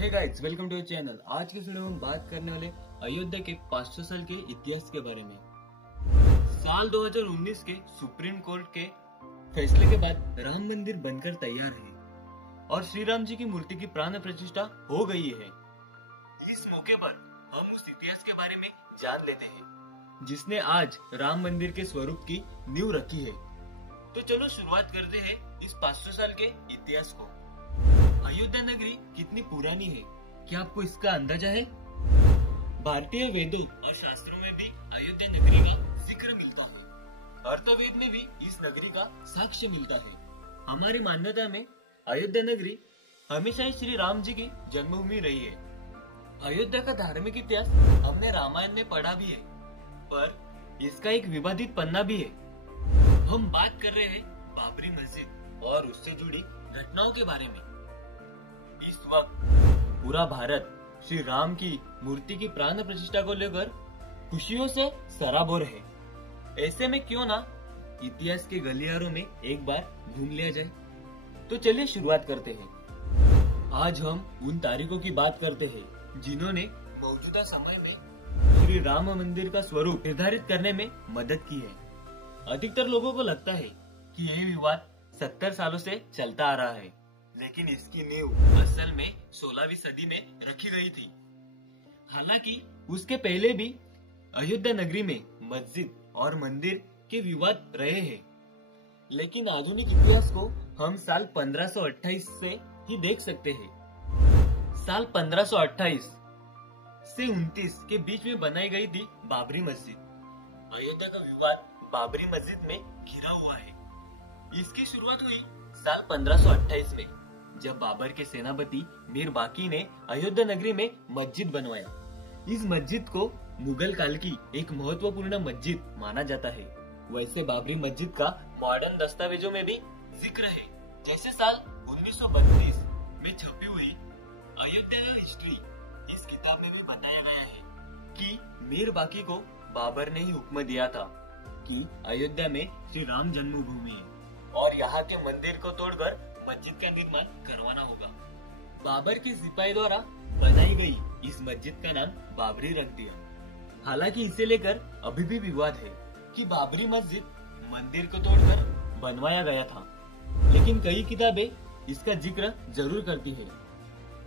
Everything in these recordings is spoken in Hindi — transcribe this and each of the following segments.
Hey guys, welcome to channel. आज के वीडियो में हम बात करने वाले अयोध्या के 500 साल के इतिहास के बारे में। साल 2019 के सुप्रीम कोर्ट के फैसले के बाद राम मंदिर बनकर तैयार है और श्री राम जी की मूर्ति की प्राण प्रतिष्ठा हो गई है। इस मौके पर हम उस इतिहास के बारे में जान लेते हैं जिसने आज राम मंदिर के स्वरूप की नींव रखी है। तो चलो शुरुआत करते हैं इस 500 साल के इतिहास को। अयोध्या नगरी कितनी पुरानी है, क्या आपको इसका अंदाजा है? भारतीय वेदों और शास्त्रों में भी अयोध्या नगरी का जिक्र मिलता है। अर्थवेद में भी इस नगरी का साक्ष्य मिलता है। हमारी मान्यता में अयोध्या नगरी हमेशा ही श्री राम जी की जन्मभूमि रही है। अयोध्या का धार्मिक इतिहास हमने रामायण में पढ़ा भी है, पर इसका एक विवादित पन्ना भी है। हम बात कर रहे हैं बाबरी मस्जिद और उससे जुड़ी घटनाओं के बारे में। इस वक्त पूरा भारत श्री राम की मूर्ति की प्राण प्रतिष्ठा को लेकर खुशियों से सराबोर है। ऐसे में क्यों ना इतिहास के गलियारों में एक बार घूम लिया जाए। तो चलिए शुरुआत करते हैं। आज हम उन तारीखों की बात करते हैं जिन्होंने मौजूदा समय में श्री राम मंदिर का स्वरूप निर्धारित करने में मदद की है। अधिकतर लोगों को लगता है कि यह विवाद 70 सालों से चलता आ रहा है, लेकिन इसकी नींव असल में 16वीं सदी में रखी गई थी। हालांकि उसके पहले भी अयोध्या नगरी में मस्जिद और मंदिर के विवाद रहे हैं, लेकिन आधुनिक इतिहास को हम साल 1528 से ही देख सकते हैं। साल 1528 से 29 के बीच में बनाई गई थी बाबरी मस्जिद। अयोध्या का विवाद बाबरी मस्जिद में घिरा हुआ है। इसकी शुरुआत हुई साल 1528 में, जब बाबर के सेनापति मीर बाकी ने अयोध्या नगरी में मस्जिद बनवाया। इस मस्जिद को मुगल काल की एक महत्वपूर्ण मस्जिद माना जाता है। वैसे बाबरी मस्जिद का मॉडर्न दस्तावेजों में भी जिक्र है, जैसे साल 1932 में छपी हुई अयोध्या हिस्ट्री। इस किताब में भी बताया गया है कि मीर बाकी को बाबर ने ही हुक्म दिया था कि अयोध्या में श्री राम जन्मभूमि है और यहाँ के मंदिर को तोड़कर मस्जिद का निर्माण करवाना होगा। बाबर के सिपाही द्वारा बनाई गई इस मस्जिद का नाम बाबरी रख दिया। हालांकि इसे लेकर अभी भी विवाद है कि बाबरी मस्जिद मंदिर को तोड़कर बनवाया गया था, लेकिन कई किताबें इसका जिक्र जरूर करती है,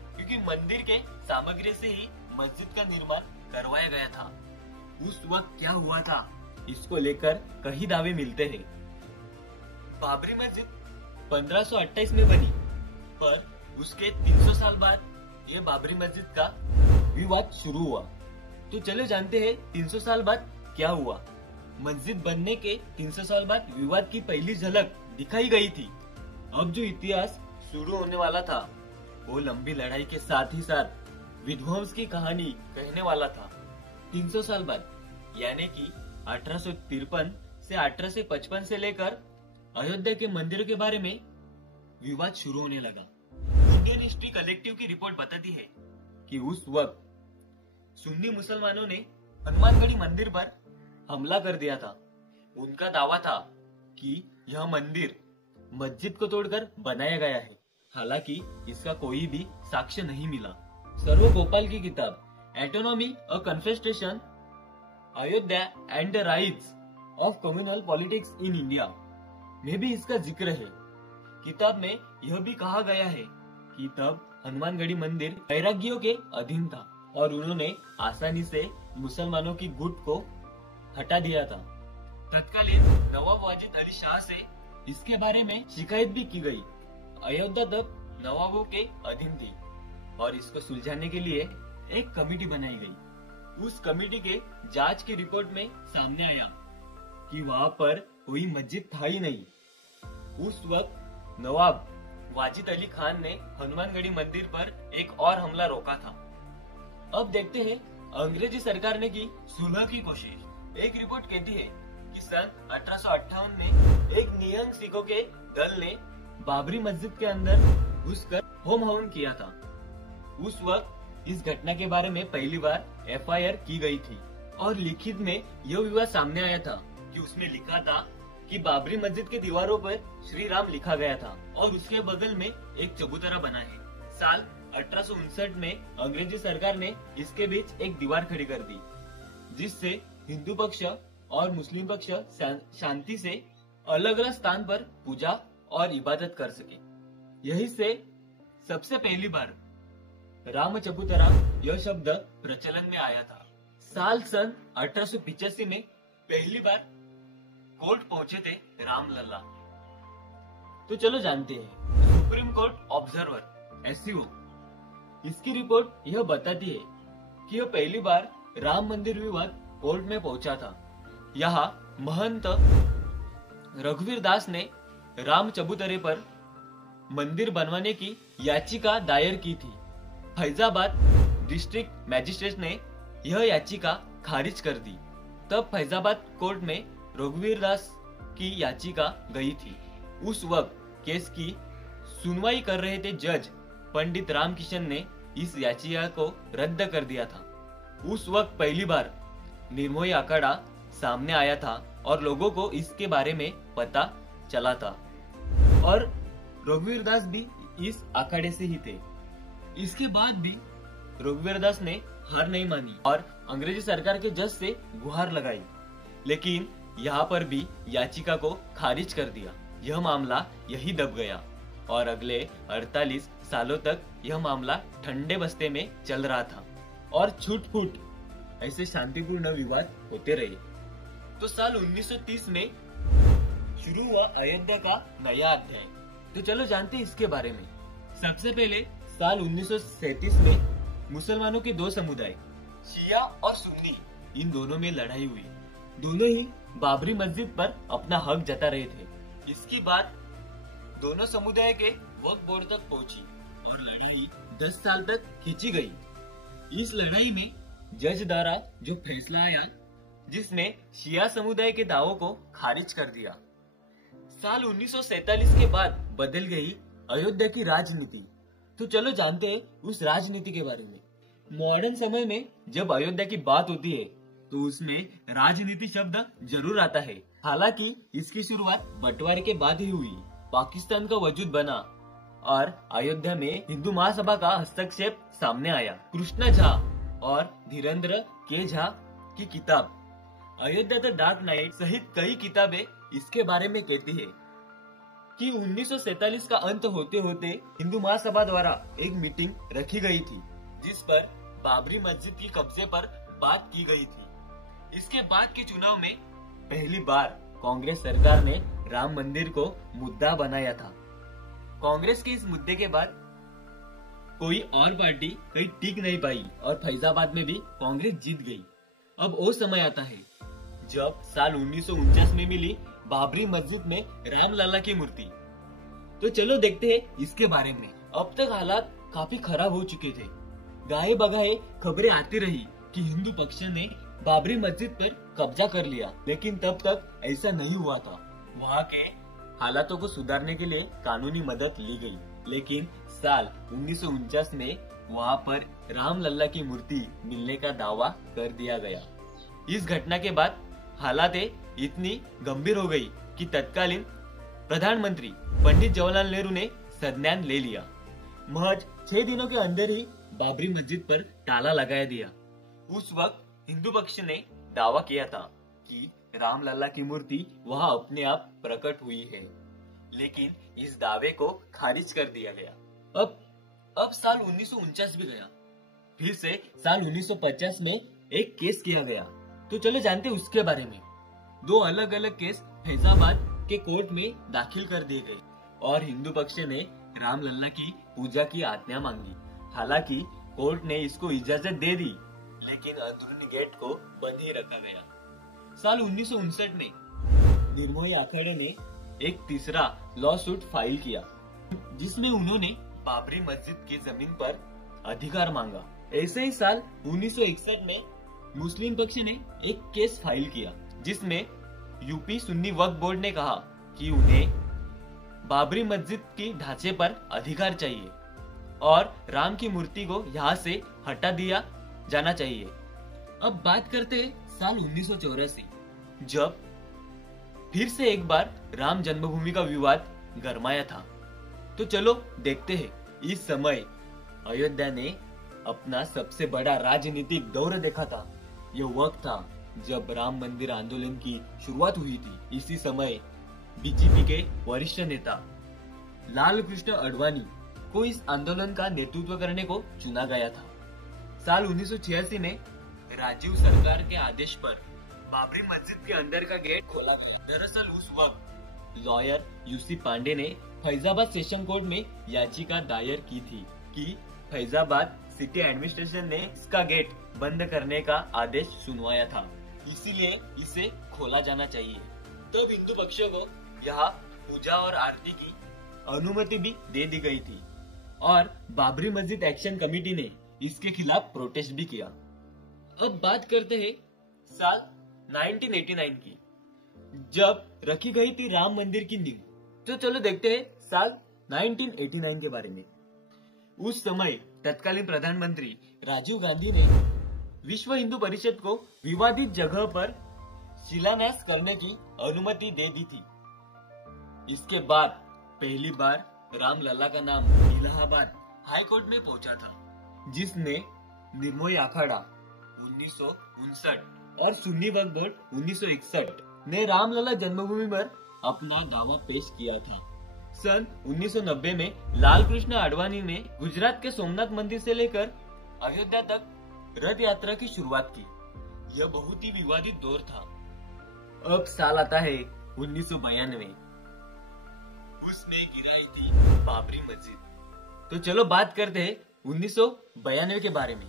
क्योंकि मंदिर के सामग्री से ही मस्जिद का निर्माण करवाया गया था। उस वक्त क्या हुआ था, इसको लेकर कई दावे मिलते हैं। बाबरी मस्जिद 1528 में बनी, पर उसके 300 साल बाद ये बाबरी मस्जिद का विवाद शुरू हुआ। तो चलो जानते हैं 300 साल बाद क्या हुआ। मस्जिद बनने के 300 साल बाद विवाद की पहली झलक दिखाई गई थी। अब जो इतिहास शुरू होने वाला था वो लंबी लड़ाई के साथ ही साथ विध्वंस की कहानी कहने वाला था। 300 साल बाद यानी कि 1853 से 1855 से लेकर अयोध्या के मंदिरों के बारे में विवाद शुरू होने लगा। इंडियन हिस्ट्री कलेक्टिव की रिपोर्ट बताती है कि उस वक्त सुन्नी मुसलमानों ने हनुमानगढ़ी मंदिर पर हमला कर दिया था। उनका दावा था कि यह मंदिर मस्जिद को तोड़कर बनाया गया है। हालांकि इसका कोई भी साक्ष्य नहीं मिला। सर्व गोपाल की किताब एटोनॉमी और contestation Ayodhya and the rights of communal politics in India में भी इसका जिक्र है। किताब में यह भी कहा गया है कि तब हनुमानगढ़ी मंदिर बैरागियों के अधीन था और उन्होंने आसानी से मुसलमानों की गुट को हटा दिया था। तत्कालीन नवाब वाजिद अली शाह से इसके बारे में शिकायत भी की गई। अयोध्या तब नवाबों के अधीन थी और इसको सुलझाने के लिए एक कमेटी बनाई गई। उस कमेटी के जांच की रिपोर्ट में सामने आया कि वहाँ पर कोई मस्जिद था ही नहीं। उस वक्त नवाब वाजिद अली खान ने हनुमानगढ़ी मंदिर पर एक और हमला रोका था। अब देखते हैं अंग्रेजी सरकार ने की सुलह की कोशिश। एक रिपोर्ट कहती है कि सन 1858 में एक निहंग सिखों के दल ने बाबरी मस्जिद के अंदर घुसकर होम हवन किया था। उस वक्त इस घटना के बारे में पहली बार FIR की गई थी और लिखित में यह विवाद सामने आया था कि उसमें लिखा था कि बाबरी मस्जिद के दीवारों पर श्री राम लिखा गया था और उसके बगल में एक चबूतरा बना है। साल 1859 में अंग्रेजी सरकार ने इसके बीच एक दीवार खड़ी कर दी, जिससे हिंदू पक्ष और मुस्लिम पक्ष शांति से अलग अलग स्थान पर पूजा और इबादत कर सके। यही से सबसे पहली बार राम चबूतरा यह शब्द प्रचलन में आया था। साल सन 1885 में पहली बार कोर्ट पहुंचे थे रामलला। तो चलो जानते हैं सुप्रीम कोर्ट ऑब्जर्वर SCO। इसकी रिपोर्ट यह बताती है कि यह पहली बार राम मंदिर विवाद कोर्ट में पहुंचा था। यहाँ महंत रघुवीर दास ने राम चबूतरे पर मंदिर बनवाने की याचिका दायर की थी। फैजाबाद डिस्ट्रिक्ट मैजिस्ट्रेट ने यह याचिका खारिज कर दी। तब फैजाबाद कोर्ट में रघुवीर दास की याचिका गई थी। उस वक्त केस की सुनवाई कर रहे थे जज पंडित रामकिशन ने इस याचिका को रद्द कर दिया था। उस वक्त पहली बार निर्मोही अखाड़ा सामने आया था और लोगों को इसके बारे में पता चला था और रघुवीर दास भी इस अखाड़े से ही थे। इसके बाद भी रघुवीर दास ने हार नहीं मानी और अंग्रेजी सरकार के जज से गुहार लगाई, लेकिन यहाँ पर भी याचिका को खारिज कर दिया। यह मामला यही दब गया और अगले 48 सालों तक यह मामला ठंडे बस्ते में चल रहा था और छूट-फूट ऐसे शांतिपूर्ण विवाद होते रहे। तो साल 1930 में शुरू हुआ अयोध्या का नया अध्याय। तो चलो जानते हैं इसके बारे में। सबसे पहले साल 1937 में मुसलमानों के दो समुदाय शिया और सुन्नी, इन दोनों में लड़ाई हुई। दोनों ही बाबरी मस्जिद पर अपना हक जता रहे थे। इसकी बात दोनों समुदाय के वक्फ बोर्ड तक पहुंची और लड़ाई 10 साल तक खींची गई। इस लड़ाई में जज द्वारा जो फैसला आया, जिसने शिया समुदाय के दावों को खारिज कर दिया। साल 1947 के बाद बदल गई अयोध्या की राजनीति। तो चलो जानते हैं उस राजनीति के बारे में। मॉडर्न समय में जब अयोध्या की बात होती है तो उसमें राजनीति शब्द जरूर आता है। हालांकि इसकी शुरुआत बंटवारे के बाद ही हुई। पाकिस्तान का वजूद बना और अयोध्या में हिंदू महासभा का हस्तक्षेप सामने आया। कृष्णा झा और धीरेन्द्र के झा की किताब अयोध्या द डार्क नाइट सहित कई किताबें इसके बारे में कहती है कि 1947 का अंत होते होते हिंदू महासभा द्वारा एक मीटिंग रखी गई थी, जिस पर बाबरी मस्जिद की कब्जे पर बात की गई थी। इसके बाद के चुनाव में पहली बार कांग्रेस सरकार ने राम मंदिर को मुद्दा बनाया था। कांग्रेस के इस मुद्दे के बाद कोई और पार्टी कहीं टिक नहीं पाई और फैजाबाद में भी कांग्रेस जीत गई। अब वो समय आता है जब साल 1949 में मिली बाबरी मस्जिद में रामलला की मूर्ति। तो चलो देखते हैं इसके बारे में। अब तक हालात काफी खराब हो चुके थे। गाये बगाए खबरें आती रही कि हिंदू पक्ष ने बाबरी मस्जिद पर कब्जा कर लिया, लेकिन तब तक ऐसा नहीं हुआ था। वहाँ के हालातों को सुधारने के लिए कानूनी मदद ली गई, लेकिन साल 1949 में वहाँ पर रामलला की मूर्ति मिलने का दावा कर दिया गया। इस घटना के बाद हालात इतनी गंभीर हो गई कि तत्कालीन प्रधानमंत्री पंडित जवाहरलाल नेहरू ने संज्ञान ले लिया। महज 6 दिनों के अंदर ही बाबरी मस्जिद पर ताला लगाया दिया। उस वक्त हिंदू पक्ष ने दावा किया था कि रामलला की मूर्ति वहां अपने आप प्रकट हुई है, लेकिन इस दावे को खारिज कर दिया गया। अब साल 1949 भी गया। फिर से साल 1950 में एक केस किया गया। तो चलो जानते हैं उसके बारे में। 2 अलग अलग केस फैजाबाद के कोर्ट में दाखिल कर दिए गए और हिंदू पक्ष ने रामलला की पूजा की आज्ञा मांगी। हालांकि कोर्ट ने इसको इजाजत दे दी, लेकिन अंदरूनी गेट को बंद ही रखा गया। साल 1959 में निर्मोही अखाड़े ने एक तीसरा लॉ सूट फाइल किया, जिसमें उन्होंने बाबरी मस्जिद की जमीन पर अधिकार मांगा। ऐसे ही साल 1961 में मुस्लिम पक्ष ने एक केस फाइल किया, जिसमें यूपी सुन्नी वक्फ बोर्ड ने कहा कि उन्हें बाबरी मस्जिद की ढांचे पर अधिकार चाहिए और राम की मूर्ति को यहाँ से हटा दिया जाना चाहिए। अब बात करते हैं साल 1984, जब फिर से एक बार राम जन्मभूमि का विवाद गरमाया था। तो चलो देखते हैं इस समय अयोध्या ने अपना सबसे बड़ा राजनीतिक दौर देखा था। यह वक्त था जब राम मंदिर आंदोलन की शुरुआत हुई थी। इसी समय बीजेपी के वरिष्ठ नेता लाल कृष्ण आडवाणी को इस आंदोलन का नेतृत्व करने को चुना गया था। साल 1986 में राजीव सरकार के आदेश पर बाबरी मस्जिद के अंदर का गेट खोला गया। दरअसल उस वक्त लॉयर यूसी पांडे ने फैजाबाद सेशन कोर्ट में याचिका दायर की थी कि फैजाबाद सिटी एडमिनिस्ट्रेशन ने इसका गेट बंद करने का आदेश सुनवाया था, इसीलिए इसे खोला जाना चाहिए। तब हिंदू पक्षों को यहाँ पूजा और आरती की अनुमति भी दे दी गई थी और बाबरी मस्जिद एक्शन कमेटी ने इसके खिलाफ प्रोटेस्ट भी किया। अब बात करते हैं साल 1989 की, जब रखी गई थी राम मंदिर की नींव। तो चलो देखते हैं साल 1989 के बारे में। उस समय तत्कालीन प्रधानमंत्री राजीव गांधी ने विश्व हिंदू परिषद को विवादित जगह पर शिलान्यास करने की अनुमति दे दी थी। इसके बाद पहली बार रामलला का नाम इलाहाबाद हाई कोर्ट में पहुंचा था, जिसने निर्मोही अखाड़ा 1959 और सुन्नी वक्फ बोर्ड 1961 ने रामलला जन्मभूमि पर अपना दावा पेश किया था। सन 1990 में लाल कृष्ण आडवाणी ने गुजरात के सोमनाथ मंदिर से लेकर अयोध्या तक रथ यात्रा की शुरुआत की। यह बहुत ही विवादित दौर था। अब साल आता है 1992। उसमें गिराई थी बाबरी मस्जिद। तो चलो बात करते हैं 1992 के बारे में।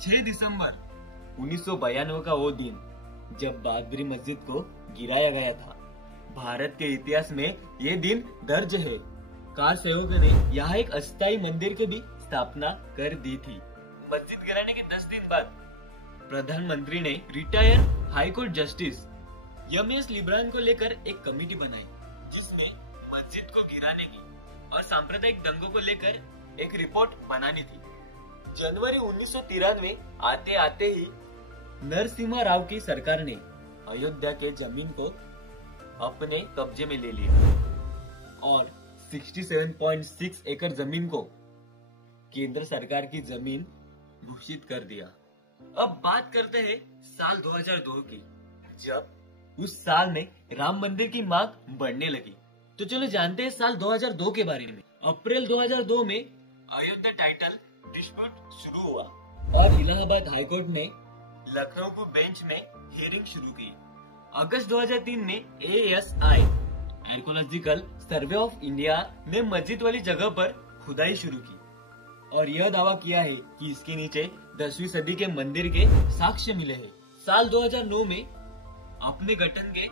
6 दिसंबर 1992 का वो दिन जब बाबरी मस्जिद को गिराया गया था। भारत के इतिहास में ये दिन दर्ज है। कार सेवकों ने यहाँ एक अस्थायी मंदिर की भी स्थापना कर दी थी। मस्जिद गिराने के 10 दिन बाद प्रधानमंत्री ने retire high court justice M S. Liberhan को लेकर एक कमेटी बनाई, जिसमें मस्जिद को गिराने की और सांप्रदायिक दंगों को लेकर एक रिपोर्ट बनानी थी। जनवरी 1993 आते आते ही नरसिम्हा राव की सरकार ने अयोध्या के जमीन को अपने कब्जे में ले लिया और 67.6 एकड़ जमीन को केंद्र सरकार की जमीन घोषित कर दिया। अब बात करते हैं साल 2002 की, जब उस साल में राम मंदिर की मांग बढ़ने लगी। तो चलो जानते हैं साल 2002 के बारे में। अप्रैल 2002 में अयोध्या टाइटल डिस्प्यूट शुरू हुआ और इलाहाबाद हाईकोर्ट ने लखनऊ को बेंच में हियरिंग शुरू की। अगस्त 2003 में ASI archaeological survey of India ने मस्जिद वाली जगह पर खुदाई शुरू की और यह दावा किया है कि इसके नीचे 10वीं सदी के मंदिर के साक्ष्य मिले हैं। साल 2009 में अपने गठन के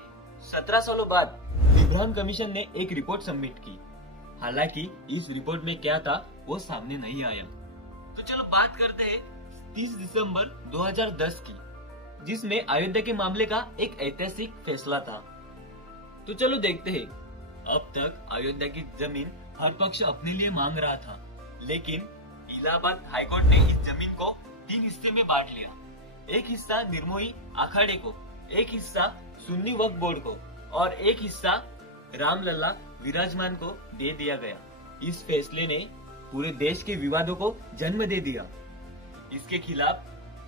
17 सालों बाद लिब्रान कमीशन ने एक रिपोर्ट सबमिट की। हालांकि इस रिपोर्ट में क्या था वो सामने नहीं आया। तो चलो बात करते हैं 30 दिसंबर 2010 की, जिसमें अयोध्या के मामले का एक ऐतिहासिक फैसला था। तो चलो देखते हैं। अब तक अयोध्या की जमीन हर पक्ष अपने लिए मांग रहा था, लेकिन इलाहाबाद हाईकोर्ट ने इस जमीन को 3 हिस्से में बांट लिया। एक हिस्सा निर्मोही अखाड़े को, एक हिस्सा सुन्नी वक्फ बोर्ड को और एक हिस्सा रामलला विराजमान को दे दिया गया। इस फैसले ने पूरे देश के विवादों को जन्म दे दिया। इसके खिलाफ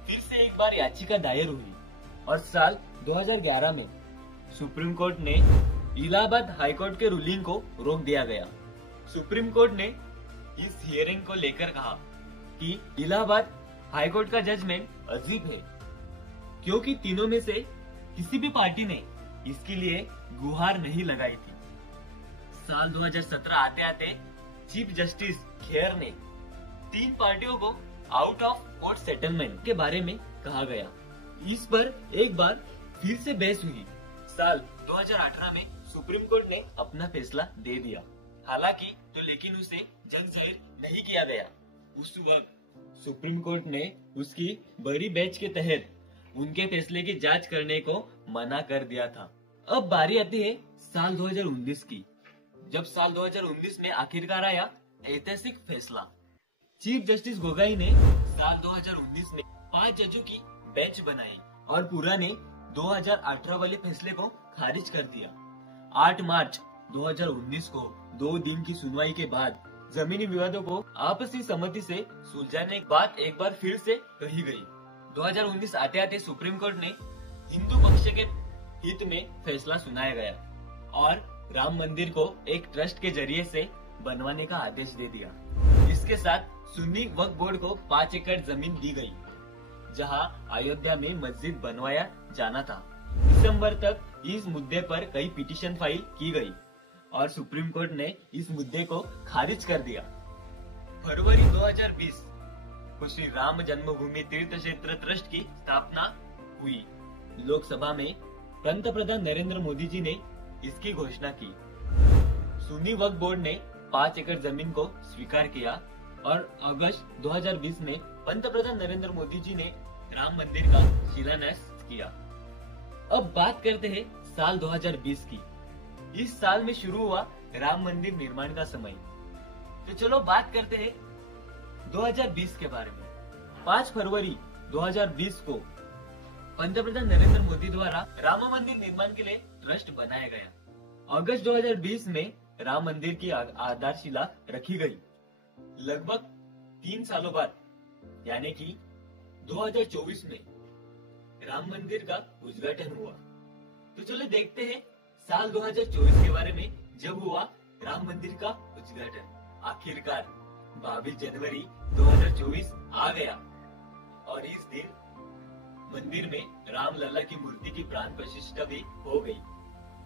फिर से एक बार याचिका दायर हुई और साल 2011 में सुप्रीम कोर्ट ने इलाहाबाद हाईकोर्ट के रूलिंग को रोक दिया गया। सुप्रीम कोर्ट ने इस हियरिंग को लेकर कहा कि इलाहाबाद हाईकोर्ट का जजमेंट अजीब है, क्योंकि तीनों में से किसी भी पार्टी ने इसके लिए गुहार नहीं लगाई थी। साल 2017 आते आते चीफ जस्टिस खेर ने 3 पार्टियों को आउट ऑफ कोर्ट सेटलमेंट के बारे में कहा गया। इस पर एक बार फिर से बहस हुई। साल 2018 में सुप्रीम कोर्ट ने अपना फैसला दे दिया। हालांकि लेकिन उसे जग जाहिर नहीं किया गया। उस वक्त सुप्रीम कोर्ट ने उसकी बड़ी बेंच के तहत उनके फैसले की जांच करने को मना कर दिया था। अब बारी आती है साल 2019 की, जब साल 2019 में आखिरकार आया ऐतिहासिक फैसला। चीफ जस्टिस गोगोई ने साल 2019 में 5 जजों की बेंच बनाई और पुराने 2018 वाले फैसले को खारिज कर दिया। 8 मार्च 2019 को 2 दिन की सुनवाई के बाद जमीनी विवादों को आपसी सहमति से सुलझाने की बात एक बार फिर से कही गई। 2019 आते आते सुप्रीम कोर्ट ने हिंदू पक्ष के हित में फैसला सुनाया गया और राम मंदिर को एक ट्रस्ट के जरिए से बनवाने का आदेश दे दिया। इसके साथ सुन्नी वक्फ बोर्ड को 5 एकड़ जमीन दी गई, जहां अयोध्या में मस्जिद बनवाया जाना था। दिसंबर तक इस मुद्दे पर कई पिटीशन फाइल की गई और सुप्रीम कोर्ट ने इस मुद्दे को खारिज कर दिया। फरवरी 2020 को श्री राम जन्मभूमि तीर्थ क्षेत्र ट्रस्ट की स्थापना हुई। लोकसभा में पंतप्रधान नरेंद्र मोदी जी ने इसकी घोषणा की। सुन्नी वक्फ बोर्ड ने 5 एकड़ जमीन को स्वीकार किया और अगस्त 2020 में पंतप्रधान नरेंद्र मोदी जी ने राम मंदिर का शिलान्यास किया। अब बात करते हैं साल 2020 की। इस साल में शुरू हुआ राम मंदिर निर्माण का समय। तो चलो बात करते हैं 2020 के बारे में। 5 फरवरी 2020 को पंतप्रधान नरेंद्र मोदी द्वारा राम मंदिर निर्माण के लिए ट्रस्ट बनाया गया। अगस्त 2020 में राम मंदिर की आधारशिला रखी गई। लगभग 3 सालों बाद यानी कि 2024 में राम मंदिर का उद्घाटन हुआ। तो चलो देखते हैं साल 2024 के बारे में, जब हुआ राम मंदिर का उद्घाटन। आखिरकार 22 जनवरी 2024 आ गया और इस दिन मंदिर में राम लल्ला की मूर्ति की प्राण प्रतिष्ठा भी हो गई।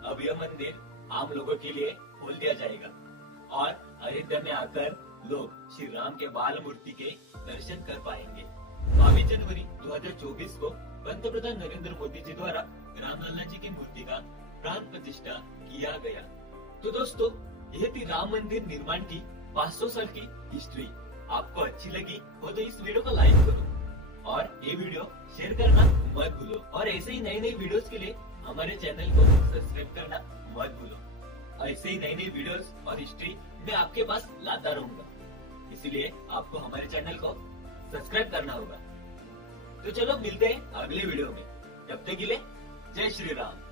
अब यह मंदिर आम लोगों के लिए खोल दिया जाएगा और अयोध्या में आकर लोग श्री राम के बाल मूर्ति के दर्शन कर पाएंगे। 22 जनवरी 2024 को पंतप्रधान नरेंद्र मोदी जी द्वारा राम लल्ला जी की मूर्ति का प्राण प्रतिष्ठा किया गया। तो दोस्तों, यह थी राम मंदिर निर्माण की 500 साल की हिस्ट्री। आपको अच्छी लगी हो तो इस वीडियो को लाइक करो और ये वीडियो शेयर करना मत भूलो। और ऐसे ही नई नई वीडियोस के लिए हमारे चैनल को सब्सक्राइब करना मत भूलो। ऐसे ही नई नई वीडियोस और हिस्ट्री मैं आपके पास लाता रहूंगा, इसीलिए आपको हमारे चैनल को सब्सक्राइब करना होगा। तो चलो मिलते हैं अगले वीडियो में, तब तक के लिए जय श्री राम।